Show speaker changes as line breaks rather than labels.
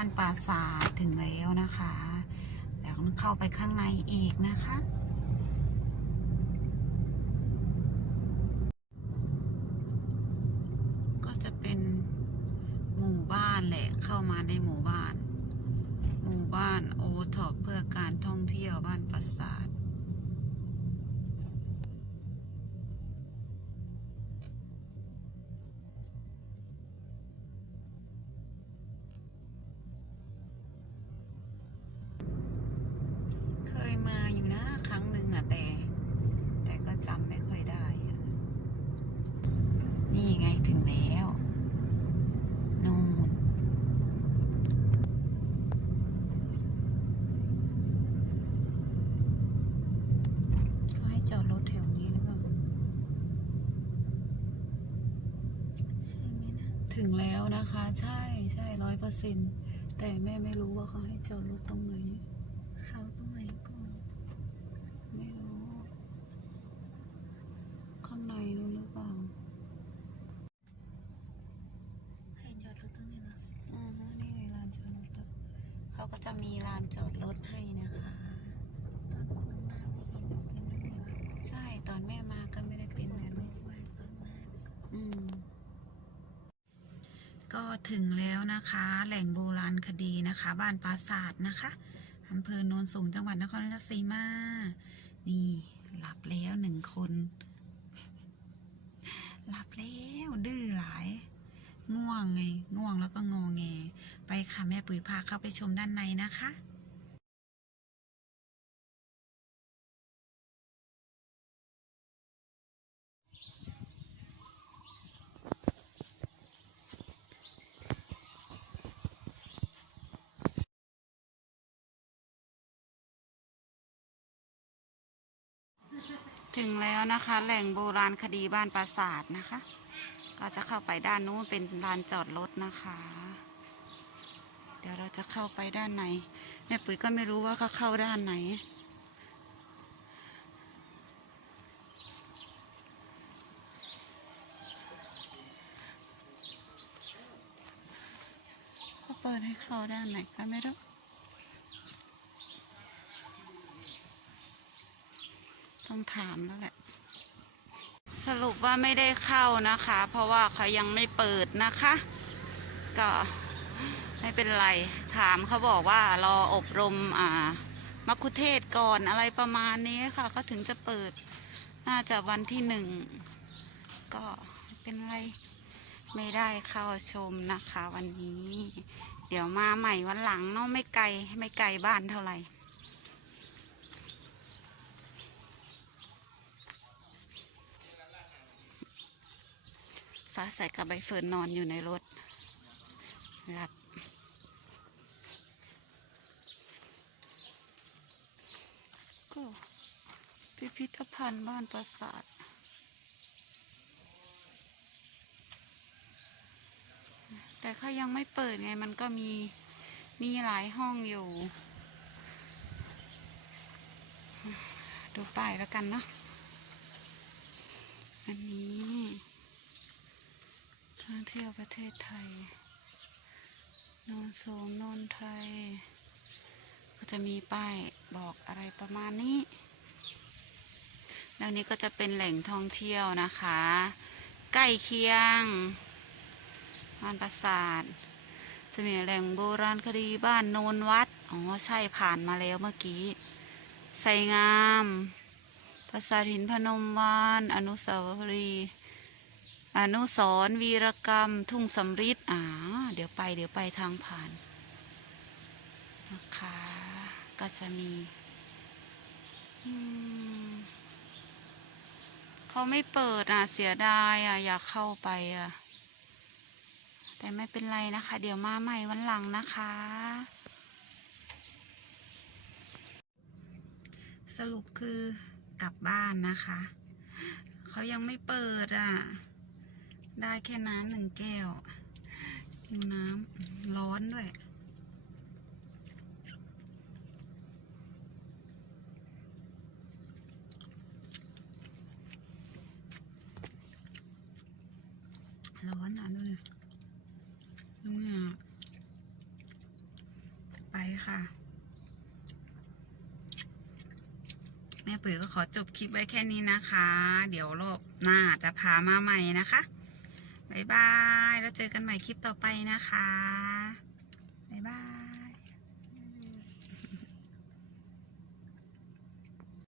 บ้านปราสาทถึงแล้วนะคะเดี๋ยวเข้าไปข้างในอีกนะคะ ก็จะเป็นหมู่บ้านแหละ เข้ามาในหมู่บ้าน หมู่บ้านโอท็อปเพื่อการท่องเที่ยวบ้านปราสาท อะแต่ แต่ก็จำไม่ค่อยได้อะนี่ไงถึงแล้วนู่นเขาให้จอดรถแถวนี้หรือเปล่าใช่ไหมนะ ถึงแล้วนะคะ ใช่ใช่ร้อยเปอร์เซ็นแต่แม่ไม่รู้ว่าเขาให้จอดรถตรงไหน
เขาตรงไหนก่อน
ไม่รู้ ข้างในนู้นหรือเปล่า
ให้จอดรถตรงนี้นะ
อ่าฮะนี่ไงลานจอดรถอะเขาก็จะมีลานจอดรถให้นะคะ
ตอนคนมาไม่เห็นเป็นแบบนี้วะ
ใช่ตอนแม่มาก็ไม่ได้เป็นแบบนี้
ว่าตอนมา
อืมก็ถึงแล้วนะคะ แหล่งโบราณคดีนะคะ บ้านปราศาสตร์นะคะอำเภอโนนสูงจังหวัดนครราชสีมา นี่ หลับแล้วหนึ่งคน หลับแล้วดื้อหลาย ง่วงไง ง่วงแล้วก็งอแง ไปค่ะแม่ปุ๋ยพาเข้าไปชมด้านในนะคะ ถึงแล้วนะคะ แหล่งโบราณคดีบ้านปราสาทนะคะ ก็จะเข้าไปด้านนู้นเป็นลานจอดรถนะคะ เดี๋ยวเราจะเข้าไปด้านในแม่ปุ๋ยก็ไม่รู้ว่าเขาเข้าด้านไหนเขาเปิดให้เข้าด้านไหนก็ไม่รู้ ต้องถามแล้วแหละ สรุปว่าไม่ได้เข้านะคะ เพราะว่าเขายังไม่เปิดนะคะ ก็ไม่เป็นไร ถามเขาบอกว่ารออบรมอ่ามัคคุเทศก์ก่อนอะไรประมาณนี้ค่ะเขาถึงจะเปิด น่าจะวันที่หนึ่ง ก็เป็นไรไม่ได้เข้าชมนะคะวันนี้ เดี๋ยวมาใหม่วันหลังเนาะไม่ไกลไม่ไกลบ้านเท่าไหร่ ฟ้าใสกับใบเฟิร์นนอนอยู่ในรถหลับ ก็พิพิธภัณฑ์บ้านปราสาทแต่เขายังไม่เปิดไงมันก็มีมีหลายห้องอยู่ ดูป้ายแล้วกันเนาะอันนี้ ท่องเที่ยวประเทศไทยโนนสูงโนนไทย ก็จะมีป้ายบอกอะไรประมาณนี้แล้วนี้ก็จะเป็นแหล่งท่องเที่ยวนะคะ ใกล้เคียงบ้านปราสาทจะมีแหล่งโบราณคดีบ้านโนนวัด อ๋อ ใช่ผ่านมาแล้วเมื่อกี้ ไสงาม ปราสาทหินพนมวาน อนุสาวรีย์ อนุสรวีรกรรม ทุ่งสำริดอ่าเดี๋ยวไป เดี๋ยวไปทางผ่านนะคะ ก็จะมีเขาไม่เปิดอะ เสียดายอะ อยากเข้าไปอะ แต่ไม่เป็นไรนะคะ เดี๋ยวมาใหม่วันหลังนะคะ สรุปคือกลับบ้านนะคะ เขายังไม่เปิดอะ ได้แค่น้ำหนึ่งแก้วหิวน้ำร้อนด้วย ร้อนอะดูดิดูเนี่ยค่ะ แม่ปุ๋ยก็ขอจบคลิปไว้แค่นี้นะคะ เดี๋ยวรอบหน้าจะพามาใหม่นะคะ บายบาย แล้วเจอกันใหม่คลิปต่อไปนะคะบายบาย